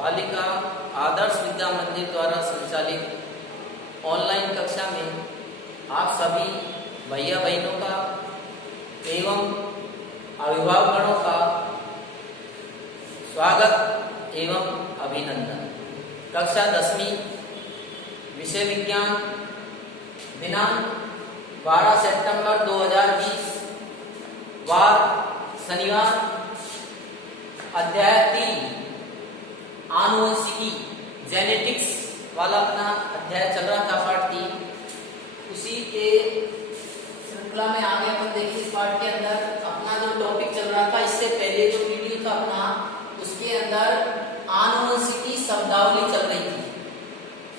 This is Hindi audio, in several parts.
बालिका आदर्श विद्या मंदिर द्वारा संचालित ऑनलाइन कक्षा में आप सभी भैया बहनों का एवं अभिभावकों का स्वागत एवं अभिनंदन। कक्षा 10वीं विषय विज्ञान दिनांक 12 सितंबर 2020 वार शनिवार अध्याय 3 आनुवंशिकी जेनेटिक्स वाला अपना अध्याय चल रहा था पार्ट 3। उसी के श्रृंखला में आगे अपन देखिए इस पार्ट के अंदर अपना जो टॉपिक चल रहा था इससे पहले जो वीडियो था अपना उसके अंदर आनुवंशिकी शब्दावली चल रही थी,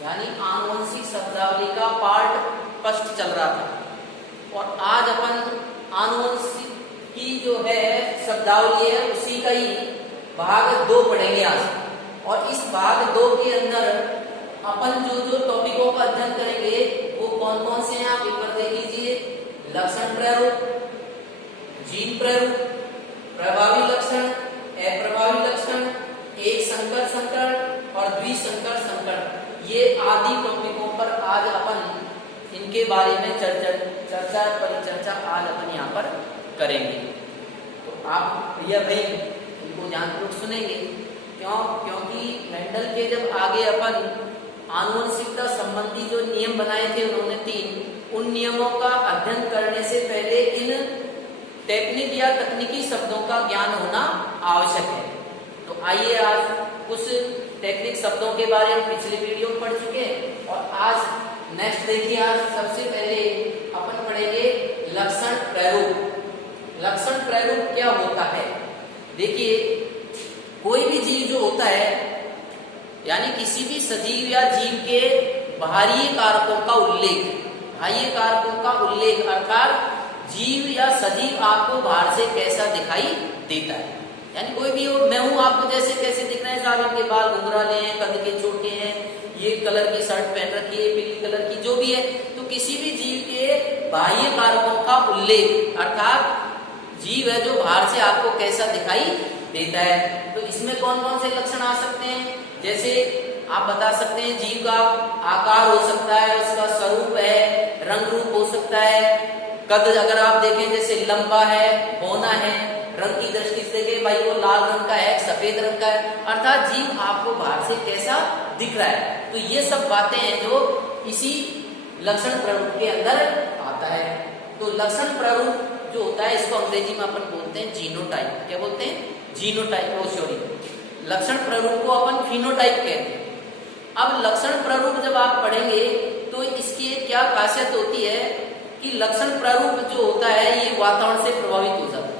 यानी आनुवंशिक शब्दावली का पार्ट फर्स्ट चल रहा था। और आज अपन आनुवंशिक की जो है शब्दावली है उसी का ही भाग 2 पढ़ेंगे आज। और इस भाग 2 के अंदर अपन जो टॉपिकों का अध्ययन करेंगे वो कौन कौन से हैं आप एक बार देख लीजिए। लक्षण प्रारूप, जीन प्रारूप, प्रभावी लक्षण, अप्रभावी लक्षण, एक संकर संकरण और द्विसंकर संकरण, ये आदि टॉपिकों पर आज अपन इनके बारे में परिचर्चा आज अपन यहाँ पर करेंगे। तो आप भैया भाई इनको ध्यानपूर्वक सुनेंगे। क्योंकि मेंडल के जब आगे अपन आनुवंशिकता संबंधी जो नियम बनाए थे उन्होंने 3, उन नियमों का अध्ययन करने से पहले इन टेक्निक या तकनीकी शब्दों का ज्ञान होना आवश्यक है। तो आइए आज कुछ टेक्निक शब्दों के बारे में पिछले वीडियो में पढ़ चुके हैं और आज नेक्स्ट देखिए, आज सबसे पहले अपन पढ़ेंगे लक्षण प्रारूप। लक्षण प्रारूप क्या होता है? देखिए, कोई भी जीव जो होता है यानी किसी भी सजीव या जीव के बाहरी कारकों का उल्लेख, बाह्य कारकों का उल्लेख अर्थात जीव या सजीव आपको बाहर से कैसा दिखाई देता है। यानी कोई भी हो, मैं हूं आपको जैसे कैसे दिख रहे हैं, साहब इनके बाल घुंघराले हैं, कद के छोटे हैं, ये कलर की शर्ट पहन रखी है, पीली कलर की, जो भी है। तो किसी भी जीव के बाह्य कारकों का उल्लेख अर्थात जीव है जो बाहर से आपको कैसा दिखाई देता है। तो इसमें कौन कौन से लक्षण आ सकते हैं? जैसे आप बता सकते हैं जीव का आकार हो सकता है, उसका स्वरूप है, रंग रूप हो सकता है, कद अगर आप देखें जैसे लंबा है, बौना है, रंग की दृष्टि से देखें भाई वो लाल रंग का है, सफेद रंग का है, अर्थात जीव आपको बाहर से कैसा दिख रहा है। तो ये सब बातें हैं जो इसी लक्षण प्रारूप के अंदर आता है। तो लक्षण प्रारूप जो होता है इसको अंग्रेजी में अपन बोलते हैं जीनोटाइप। क्या बोलते हैं? जीनोटाइप। सॉरी, लक्षण प्रारूप को अपन फिनोटाइप कहते हैं। अब लक्षण प्रारूप जब आप पढ़ेंगे तो इसकी क्या खासियत होती है कि लक्षण प्रारूप जो होता है ये वातावरण से प्रभावित हो जाता है,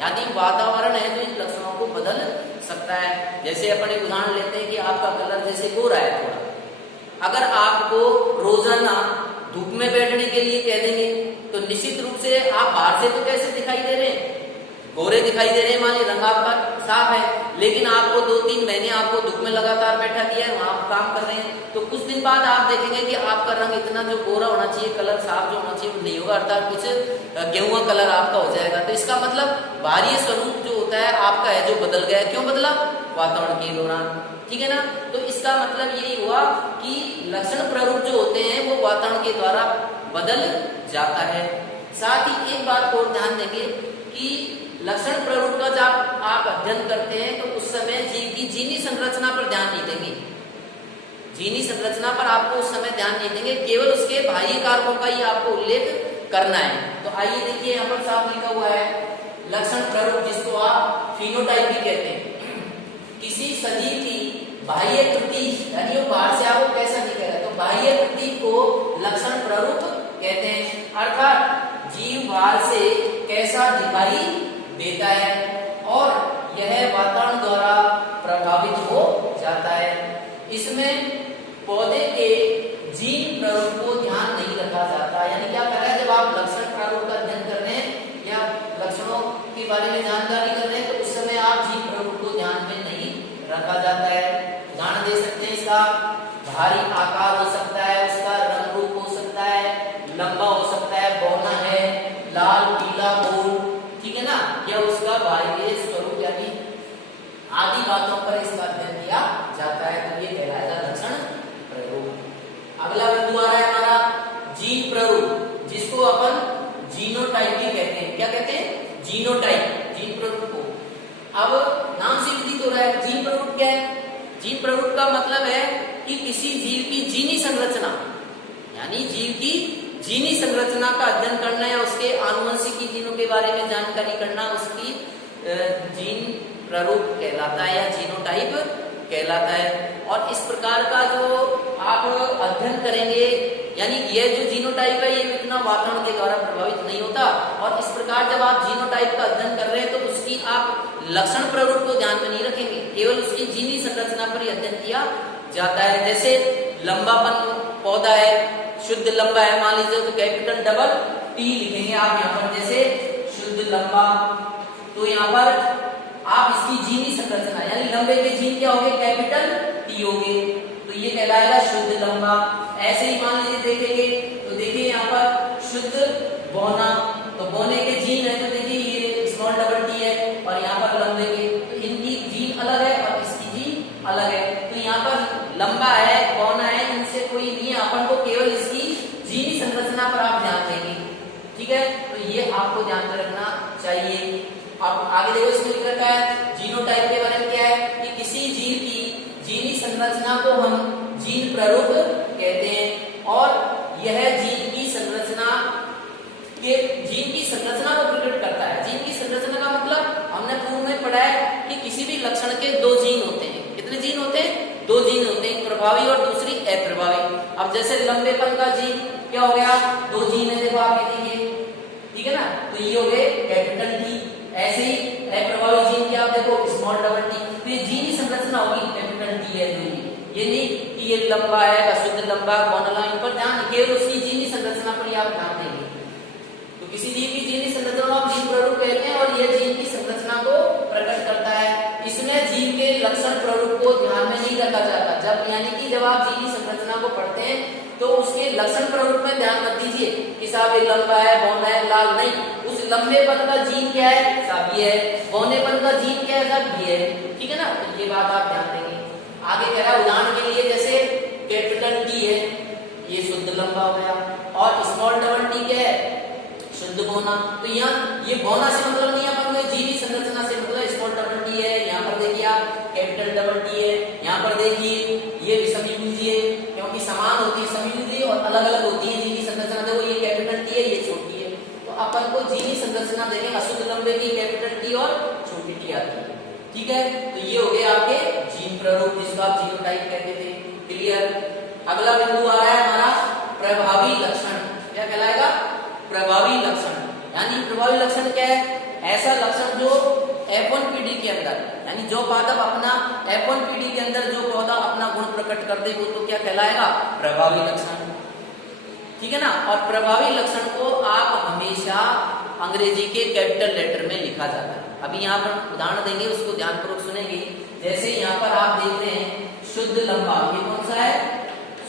यानी वातावरण है जो इन लक्षणों को बदल सकता है। जैसे अपन एक उदाहरण लेते हैं कि आपका कलर जैसे गोरा है थोड़ा, अगर आपको रोजाना धूप में बैठने के लिए कह देंगे तो निश्चित रूप से आप बाहर से तो कैसे दिखाई दे रहे हैं? गोरे दिखाई दे रहे हैं, मान ली रंग आपका साफ है, लेकिन आपको 2-3 महीने आपको धूप में लगातार बैठा दिया है, वहां काम कर रहे हैं, तो कुछ दिन बाद आप देखेंगे कि आपका रंग इतना जो गोरा होना चाहिए, कलर साफ जो होना चाहिए वो नहीं होगा, अर्थात कुछ गेहुआ कलर आपका हो जाएगा। तो इसका मतलब बाहरी स्वरूप जो होता है आपका है जो बदल गया। क्यों बदला? वातावरण के दौरान, ठीक है ना। तो इसका मतलब यही हुआ कि लक्षण प्रारूप जो होते हैं वो वातावरण के द्वारा बदल जाता है। साथ ही एक बात और ध्यान देंगे कि लक्षण प्रारूप का जब आप अध्ययन करते हैं तो उस समय जीव की जीनी संरचना पर ध्यान नहीं देंगे। जीनी संरचना पर आपको उस समय ध्यान नहीं देंगे, केवल उसके बाह्य कारकों का ही आपको उल्लेख करना है। तो आइए देखिए, यहाँ पर साफ लिखा हुआ है लक्षण प्रारूप, जिसको आप फिनोटाइप भी कहते हैं। किसी सजीव की बाह्य कृति यानी वो बाहर से आपको कैसा दिखेगा, तो बाह्य कृति को लक्षण प्रारूप कहते हैं, अर्थात जीव बाहर से कैसा दिखाई देता है और यह वातावरण द्वारा प्रभावित हो जाता है। इसमें पौधे के जीन प्रारूप को ध्यान नहीं रखा जाता। यानी क्या कर रहा है, जब आप लक्षण प्रारूप का अध्ययन कर रहे हैं या लक्षणों के बारे में जानकारी कर रहे हैं तो उस समय आप जीन प्रारूप को ध्यान में नहीं रखा जाता है। उदाहरण दे सकते हैं, इसका भारी आकार हो सकता है, उसका रंग रूप हो सकता है, लंबा हो सकता है, बौना है, लाल पीला गोल, ठीक है ना, या उसका बाह्य स्वरूप यानी आदि बातों पर इसका अध्ययन किया जाता जीनोटाइप, जीन प्ररूप को। अब नाम से विदित हो रहा है जीन प्ररूप क्या है? जीन प्ररूप का मतलब है कि किसी जीव की जीनी संरचना, यानी जीव की जीनी संरचना का अध्ययन करना या उसके आनुवंशिकी जीनों के बारे में जानकारी करना, उसकी जीन प्ररूप कहलाता है या जीनोटाइप कहलाता है। और इस प्रकार का जो आप अध्ययन करेंगे, यानी यह जो जीनोटाइप है ये इतना वातावरण के द्वारा प्रभावित नहीं होता। और इस प्रकार जब आप जीनोटाइप का अध्ययन कर रहे हैं तो उसकी आप लक्षण प्ररूप को ध्यान में नहीं रखेंगे, केवल उसकी जीनी संरचना पर ही अध्ययन किया जाता है। जैसे लंबापन पौधा है, शुद्ध लंबा है मान लीजिए, तो कैपिटल डबल टी लिखेंगे आप यहाँ पर, जैसे शुद्ध लंबा। तो यहाँ पर आप इसकी जीनी संरचना यानी लंबे के जीन क्या होंगे? कैपिटल टी होंगे, तो ये कहलाएगा शुद्ध लंबा। ऐसे ही मान लीजिए देखेंगे तो देखिए यहाँ पर शुद्ध बौना, तो बौने के जीन है तो देखिए ये स्मॉल डबल टी है, और यहाँ पर लंबे के, तो इनकी जीन अलग है और इसकी जीन अलग है। तो यहाँ पर लंबा है, बौना है, इनसे कोई नहीं है, अपन को केवल इसकी जीनी संरचना पर आप ध्यान देंगे, ठीक है? तो ये आपको ध्यान में रखना चाहिए। आप आगे देखो इसमें लिख रखा है जीनोटाइप के बारे में क्या है कि किसी जीव की जीनी संरचना को हम जीन प्ररूप कहते हैं, और यह जीन की संरचना को प्रकट करता है। जीन की संरचना का मतलब हमने पूर्व में पढ़ा है कि किसी भी लक्षण के दो जीन होते हैं। कितने जीन होते हैं? दो जीन होते हैं, प्रभावी और दूसरी अप्रभावी। अब जैसे लंबेपन का जीन क्या हो गया? दो जीन है, देखो आप ये देखिए, ठीक है ना, तो ये हो गए कैपिटल टी। ऐसे ही अप्रभावी जीन की आप देखो स्मॉल डबल टी, तो ये जीनी संरचना होगी कैपिटल टी है। ये नहीं कि ये लंबा है, अशुद्ध लंबा, कौनला, इन पर ध्यान, केवल उसकी जीनी संरचना पर ही आप ध्यान देंगे। तो किसी जीव की जीनी संरचना को आप जीन प्ररूप कहते हैं, और यह जीन की संरचना को प्रकट करता है। इसमें जीव के लक्षण प्ररूप को ध्यान में नहीं रखा जाता। जब यानी कि जब आप जीनी संरचना को पढ़ते हैं तो उसके लक्षण प्ररूप में ध्यान मत दीजिए कि साहब ये लंबा है, बौना है, लाल, नहीं। उस लंबेपन का जीन क्या है? साहब ये है। बौनेपन का जीन क्या है? साहब ये है, ठीक है ना? तो ये बात आप ध्यान देंगे। आगे कह रहा है उदाहरण के लिए जैसे कैपिटल टी है, ये शुद्ध लंबा हो गया, और स्मॉल डबल टी क्या है? शुद्ध बौना। तो यहाँ ये बौना से मतलब नहीं, अपन को जीनी संरचना से मतलब स्मॉल डबल टी है। यहाँ पर देखिए आप कैपिटल डबल टी है, यहाँ पर देखिए ये भी समझिए, क्योंकि समान होती है समझिए और अलग अलग होती है जीनी संरचना। देखो ये कैपिटल टी है, ये छोटी है, तो अपन को जीनी संरचना देंगे अशुद्ध लंबे की कैपिटल टी और छोटी टी आती है, ठीक है? तो ये हो गए आपके जीन प्ररूप, जिसको आप जीनोटाइप कहते थे। क्लियर? अगला बिंदु आ रहा है हमारा प्रभावी लक्षण। क्या कहलाएगा? प्रभावी लक्षण। यानी प्रभावी लक्षण क्या है? ऐसा लक्षण जो F1 पीढ़ी के अंदर, यानी जो पादप अपना F1 पीढ़ी के अंदर जो पौधा अपना गुण प्रकट कर दे, वो तो क्या कहलाएगा? प्रभावी लक्षण, ठीक है ना? और प्रभावी लक्षण को आप हमेशा अंग्रेजी के कैपिटल लेटर में लिखा जाता है। अभी यहाँ पर उदाहरण देंगे, उसको ध्यानपूर्वक सुनेंगे। जैसे यहाँ पर आप देख रहे हैं शुद्ध लंबा, ये कौन सा है?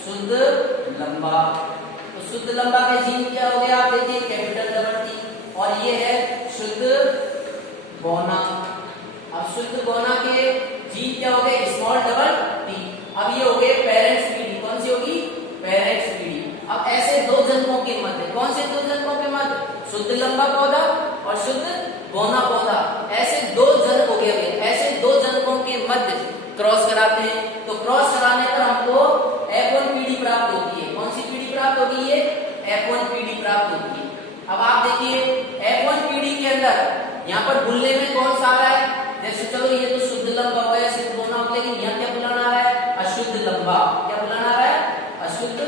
शुद्ध लंबा। तो शुद्ध लंबा के जीन क्या हो गया? आप देखिए कैपिटल डबल टी, और ये है शुद्ध बौना। अब शुद्ध बौना के जीन क्या हो गए? Small double T. अब ये हो गए पेरेंट्स पीढ़ी, कौन सी होगी? पेरेंट्स पीढ़ी। अब ऐसे दो जनकों के मध्य, कौन से दो जनकों के मध्य? शुद्ध लंबा पौधा और शुद्ध बौना पौधा, ऐसे दो जनक हो गए। ऐसे दो जनकों के मध्य क्रॉस कराते हैं, तो क्रॉस कराने पर हमको F1 पीढ़ी प्राप्त होती है। कौन सी पीढ़ी प्राप्त होगी? ये F1 पीढ़ी प्राप्त होती है। अब आप देखिए F1 पीढ़ी के अंदर यहाँ पर बुल्ले में कौन सा आ रहा है? जैसे चलो ये तो शुद्ध लंबा हो गया, शुद्ध बौना हो गया, लेकिन यहाँ क्या बुलाना आ रहा है? अशुद्ध लंबा। क्या बुलाना आ रहा है? अशुद्ध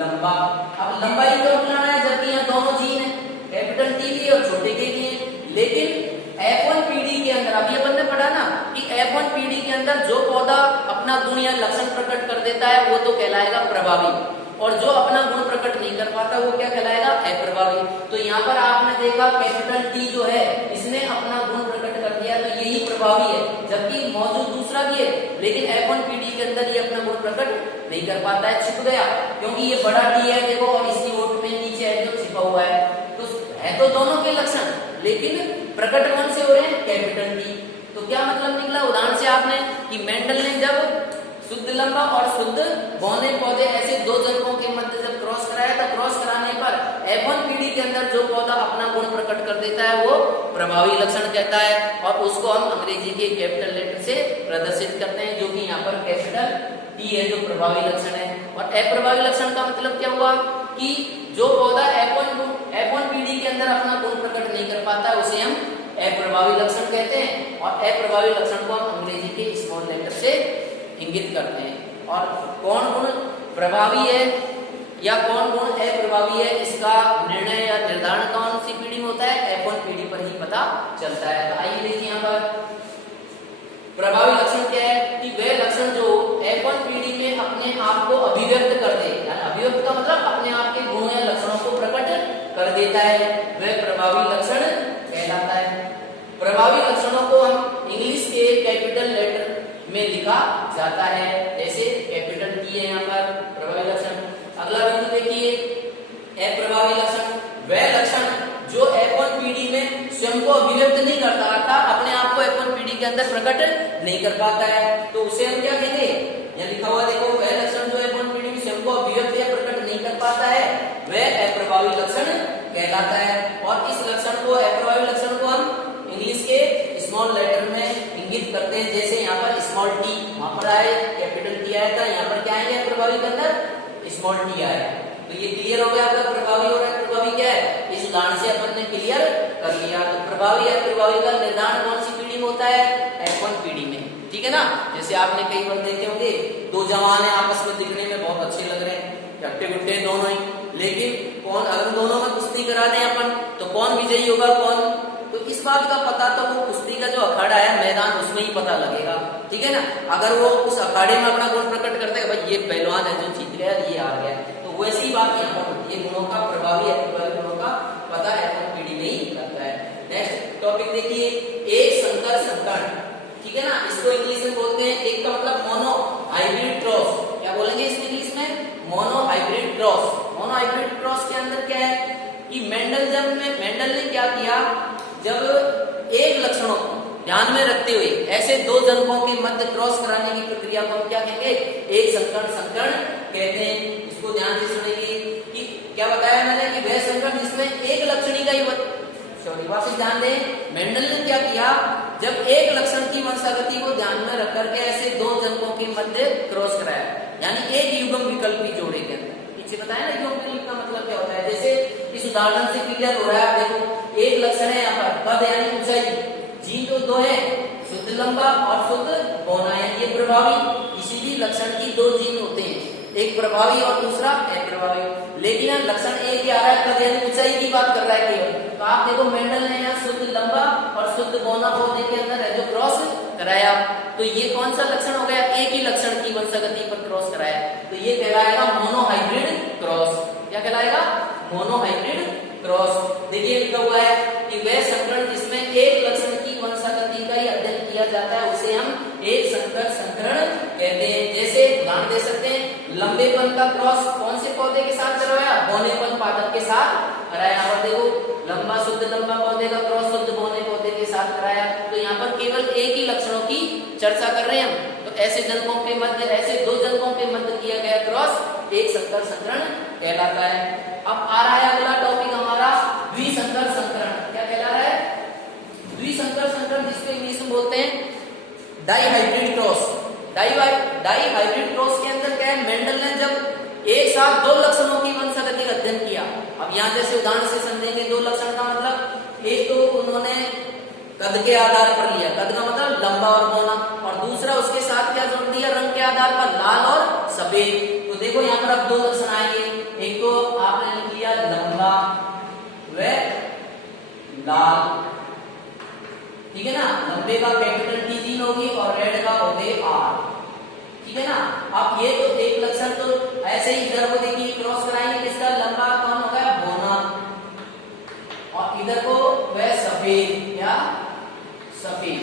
लंबा। अब लंबाई क्यों बुलाना है? जबकि यहाँ दोनों जीन है, कैपिटल टी भी और छोटे के भी है। लेकिन F1 पीढ़ी के अंदर, अभी अपन ने पढ़ा ना कि F1 पीढ़ी के अंदर जो पौधा अपना गुण या लक्षण प्रकट कर देता है वो तो कहलाएगा प्रभावी, और जो अपना गुण प्रकट नहीं कर पाता वो क्या कहलाएगा? अप्रभावी। तो यहाँ पर आपने देखा कैपिटल टी जो है इसने अपना गुण प्रकट कर दिया, तो यही प्रभावी है, जबकि मौजूद दूसरा भी है, लेकिन F1 पीढ़ी के अंदर ये अपना गुण प्रकट नहीं कर पाता है, छिप गया, क्योंकि ये बड़ा टी है देखो, और इसकी ओट में नीचे है जो छिपा हुआ है। तो है तो दोनों के लक्षण, लेकिन प्रकट कौन से हो रहे हैं? Capital T. तो क्या मतलब निकला उदाहरण से आपने कि मेंडल ने जब शुद्ध लंबा और शुद्ध बौने पौधे, ऐसे दो जनकों के मध्य जब क्रॉस कराया तो क्रॉस कराने पर F1 पीढ़ी के अंदर जो पौधा अपना गुण प्रकट कर देता है वो प्रभावी लक्षण कहता है, और उसको हम अंग्रेजी के कैपिटल लेटर से प्रदर्शित करते हैं, जो कि यहाँ पर कैपिटल T है जो प्रभावी लक्षण है। और अप्रभावी लक्षण का मतलब क्या हुआ कि जो पौधा F1 पीढ़ी के अंदर अपना गुण प्रकट नहीं कर पाता उसे हम अप्रभावी लक्षण कहते हैं, और अप्रभावी लक्षण को हम अंग्रेजी के स्मॉल लेटर से इंगित करते हैं। और कौन गुण प्रभावी है या कौन गुण अप्रभावी है इसका निर्णय या निर्धारण कौन सी पीढ़ी में होता है, F1 पीढ़ी पर ही पता चलता है। तो आइए देखिए यहाँ पर प्रभावी लक्षण क्या है कि वह लक्षण जो F1 पीढ़ी में अपने आप को अभिव्यक्त कर दे, अभिव्यक्त का मतलब अपने आप के गुणों या लक्षणों को प्रकट कर देता है, वह प्रभावी लक्षण कहलाता है। प्रभावी लक्षणों को हम इंग्लिश के कैपिटल लेटर में लिखा जाता है, जैसे कैपिटल T है यहाँ पर प्रभावी लक्षण। अगला बिंदु देखिए अप्रभावी लक्षण, वह लक्षण जो F1 पीढ़ी में स्वयं को अभिव्यक्त नहीं करता अर्थात अपने आप को F1 पीढ़ी के अंदर प्रकट नहीं कर पाता है, तो उसे हम क्या कहेंगे, यहाँ लिखा हुआ देखो, वह लक्षण जो F1 पीढ़ी में स्वयं को अभिव्यक्त या प्रकट नहीं कर पाता है वह अप्रभावी लक्षण कहलाता है। और इस लक्षण को अप्रभावी लक्षण को हम इंग्लिश के स्मॉल लेटर में इंगित करते हैं, जैसे यहाँ पर स्मॉल टी वहां पर आए कैपिटल T आया था, यहाँ पर क्या आएंगे अप्रभावी के अंदर स्मॉल टी आया। तो ये क्लियर हो गया आपका प्रभावी और अप्रभावी क्या है, इस उदाहरण से अपन ने क्लियर कर लिया। तो प्रभावी अप्रभावी का निर्धारण कौन सी पीढ़ी में होता है, F1 पीढ़ी में, ठीक है ना। जैसे आपने कई बार देखे होंगे दो जवान है आपस में दिखने में बहुत अच्छे लग रहे हैं, चट्टे गुट्टे दोनों ही, लेकिन कौन अगर दोनों में कुश्ती करा दें अपन तो कौन विजयी होगा कौन, तो इस बात का पता तो वो कुश्ती का जो अखाड़ा है मैदान उसमें ही पता लगेगा, ठीक है ना। अगर वो उस अखाड़े में अपना गुण प्रकट करते हैं भाई ये पहलवान है जो जीत गया ये हार गया, तो वैसी ही बात यहाँ पर होती है, गुणों का प्रभावी अप्रभावी गुणों का पता F1 पीढ़ी में ही लगता है। नेक्स्ट टॉपिक देखिए एक संकर संकरण, ठीक है ना, इसको इंग्लिश में बोलते हैं, एक का मतलब मोनो हाइब्रिड क्रॉस, क्या बोलेंगे इसमें इंग्लिश में, mono hybrid cross. Mono hybrid cross के अंदर क्या है कि मेंडल ने क्या किया, जब एक लक्षणों को ध्यान में रखते हुए ऐसे दो जनकों के मध्य क्रॉस कराने की प्रक्रिया को हम क्या कहेंगे, एक संकरण कहते हैं। इसको ध्यान से सुनेंगे कि क्या बताया मैंने कि वह संकरण जिसमें एक लक्षणी का ही वापस ध्यान दें, मेंडल ने क्या किया, जब एक लक्षण की वंशागति को ध्यान में रख करके ऐसे दो जनकों के मध्य क्रॉस कराया, यानी एक युग्म विकल्पी जोड़े के अंदर, पीछे बताया ना युग्म विकल्प का मतलब क्या होता है, जैसे इस उदाहरण से क्लियर हो रहा है। आप देखो एक लक्षण है यहाँ पर कद यानी ऊंचाई, जीन तो दो है, शुद्ध लंबा और शुद्ध बौना है, ये प्रभावी, किसी भी लक्षण की दो जीन होते हैं, एक प्रभावी और दूसरा अप्रभावी, लेकिन लक्षण एक ही आ रहा है, कद यानी ऊंचाई की बात कर रहा है केवल। तो आप देखो मेंडल ने यहाँ शुद्ध लंबा और शुद्ध बौना पौधे के अंदर है जो क्रॉस कराया, तो ये कौन सा लक्षण हो गया, एक ही लक्षण की वंशागति पर क्रॉस कराया, तो ये कहलाएगा मोनो हाइब्रिड क्रॉस। क्या कहलाएगा, मोनो हाइब्रिड क्रॉस। देखिए लिखा हुआ है कि वह संकरण जिसमें एक लक्षण की वंशागति का ही अध्ययन किया जाता है उसे हम एक संकर संकरण कहते हैं। जैसे उदाहरण दे सकते हैं, लंबेपन का क्रॉस कौन से पौधे के साथ करवाया, बौनेपन पादप के साथ कराया। यहाँ पर देखो लंबा शुद्ध लंबा पौधे का क्रॉस शुद्ध बौने पौधे के साथ कराया, तो यहाँ पर केवल एक ही लक्षणों की चर्चा कर रहे हैं हम। तो ऐसे जनकों के मध्य, ऐसे दो जनकों के मध्य किया गया क्रॉस एक संकर संकरण कहलाता है। अब आ रहा है अगला टॉपिक हमारा द्विसंकर संकरण। क्या कहला रहा है, द्विसंकर संकरण, जिसको इंग्लिश में बोलते हैं dihybrid cross. Dihybrid cross के अंदर क्या है, मेंडल ने जब एक साथ दो लक्षणों की वंशागति का अध्ययन किया। अब यहाँ जैसे उदाहरण से समझेंगे, दो लक्षण का मतलब एक तो उन्होंने कद के आधार पर लिया, कद का मतलब लंबा और बौना, और दूसरा उसके साथ क्या जोड़ दिया, रंग के आधार पर लाल और सफेद। तो देखो यहाँ पर अब दो लक्षण आएंगे, एक तो आपने लिख लिया लंबा व लाल, ठीक है ना, लंबे का कैपिटल T जीन होगी और रेड का हो गए R, ठीक है ना। अब ये तो एक लक्षण तो ऐसे ही इधर को देखिए क्रॉस कराएंगे, किसका, लंबा कौन हो गया, बौना, और इधर को वह सफेद या सफेद।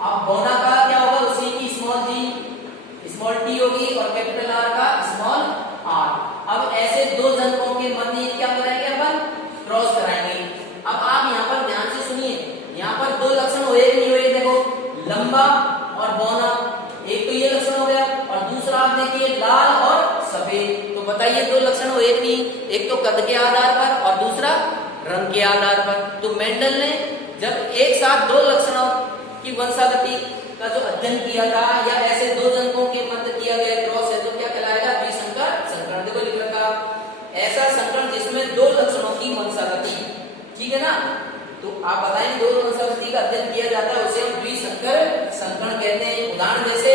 अब बौना का क्या होगा, उसी की स्मॉल टी होगी और कैपिटल R का स्मॉल r। अब ऐसे दो जनकों के मध्य क्या कराएंगे, अपन क्रॉस कराएंगे। अब आप यहाँ पर ध्यान से सुनिए, यहाँ पर दो लक्षण हुए नहीं हुए, देखो लंबा और बौना, एक तो ये लक्षण हो गया और बताइए दो लक्षण हो, एक नहीं, एक तो कद के आधार पर और दूसरा रंग के आधार पर। तो मेंडल ने जब एक साथ दो लक्षणों की वंशागति का जो अध्ययन किया था या ऐसे दो जनकों के मध्य किया गया क्रॉस है तो क्या कहलाएगा? द्विसंकर संकरण। देखो लिख रखा, ऐसा संकरण जिसमें दो लक्षणों की वंशागति, ठीक है ना। तो आप बताएं दो वंशागति का अध्ययन किया जाता है उसे हम द्विसंकर संकरण कहते हैं। उदाहरण जैसे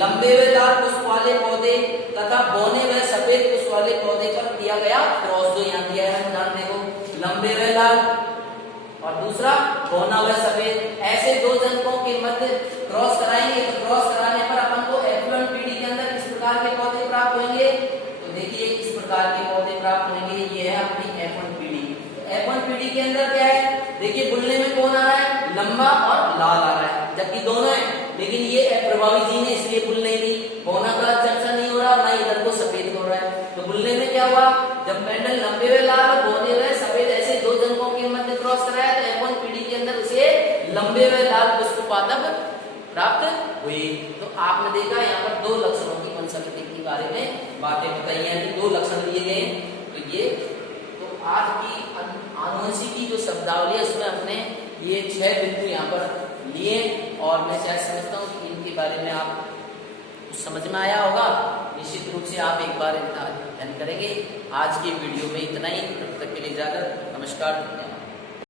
लंबे व लाल पुष्प वाले पौधे तथा बौने व सफेद पुष्प वाले पौधे पर दिया गया क्रॉस, जो यहाँ दिया है उदाहरण देखो, लंबे व लाल और दूसरा बौना व सफेद, ऐसे दो जनकों के मध्य क्रॉस कराएंगे। तो क्रॉस कराने पर अपन को F1 पीढ़ी के अंदर किस प्रकार के पौधे प्राप्त होंगे? तो देखिए इस प्रकार के पौधे प्राप्त होंगे। ये है अपनी F1 पीढ़ी। F1 पीढ़ी के अंदर क्या है? देखिए बुलने में कौन आ रहा है? लंबा और लाल आ रहा है, जबकि दोनों है, लेकिन ये प्रभावी जीन है इसलिए बुल नहीं दी, बौना का चर्चा नहीं हो रहा, ना इधर को सफेद हो रहा है। तो बुलने में क्या हुआ? जब मेंडल लंबे व लाल और बौने व सफेद ऐसे दो जनकों के मध्य क्रॉस कराया तो F1 पीढ़ी के अंदर उसे लंबे व लाल पुष्प पादप प्राप्त हुई। तो आपने देखा यहाँ पर दो लक्षणों की वंशागति के बारे में बातें बताई हैं कि दो लक्षण लिए गए। तो ये तो आज की आनुवंशिकी जो शब्दावली है उसमें हमने ये 6 बिंदु यहाँ पर लिए और मैं शायद समझता हूँ कि इनके बारे में आप कुछ समझ में आया होगा। निश्चित रूप से आप एक बार इनका अध्ययन करेंगे। आज की वीडियो में इतना ही, तब तक के लिए इजाजत, नमस्कार।